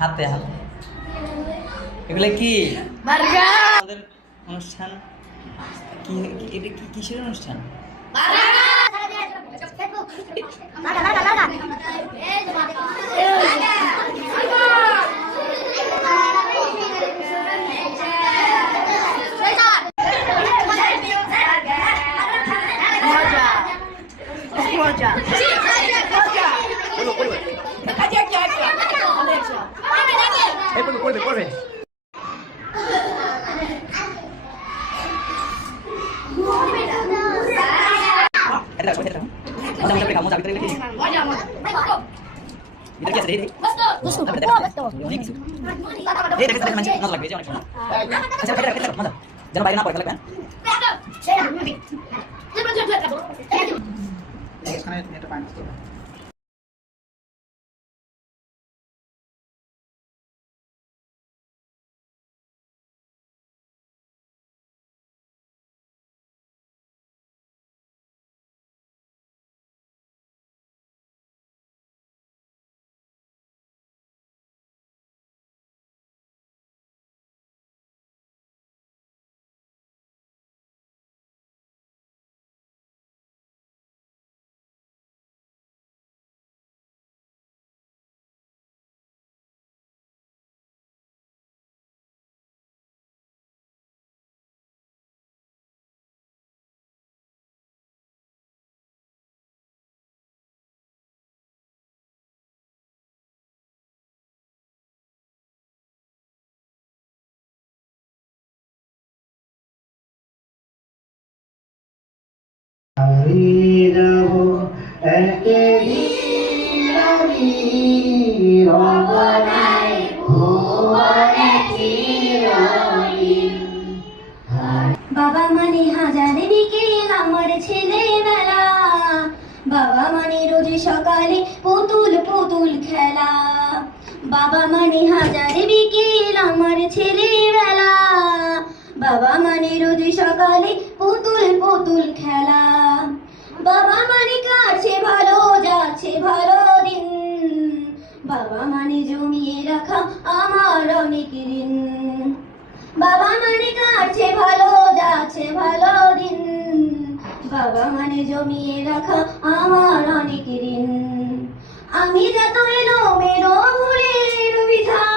হাতে হাতে এগুলো কি আমাদের অনুষ্ঠান কি এটা কি কিসের অনুষ্ঠান করবে যেন বাইরে না পড়ে ফেলবেন বাবা মানে হাজারে বিকেল আমার ছেলেবেলা, বাবা মানে রোজ সকালে পুতুল পুতুল খেলা, বাবা মানে হাজারে বিকেল আমার ছেলেবেলা, বাবা মানে রোজ সকালে পুতুল পুতুল খেলা, বাবা মানে কাছে ভালো যাচ্ছে ভালো দিন, বাবা মানে জমিয়ে রাখা আমার অনেক ঋণ, বাবা মানে কাটছে ভালো যাচ্ছে ভালো দিন, বাবা মানে জমিয়ে রাখা আমার অনেক ঋণ, আমি যত এলো মেরো ভুলের বিধান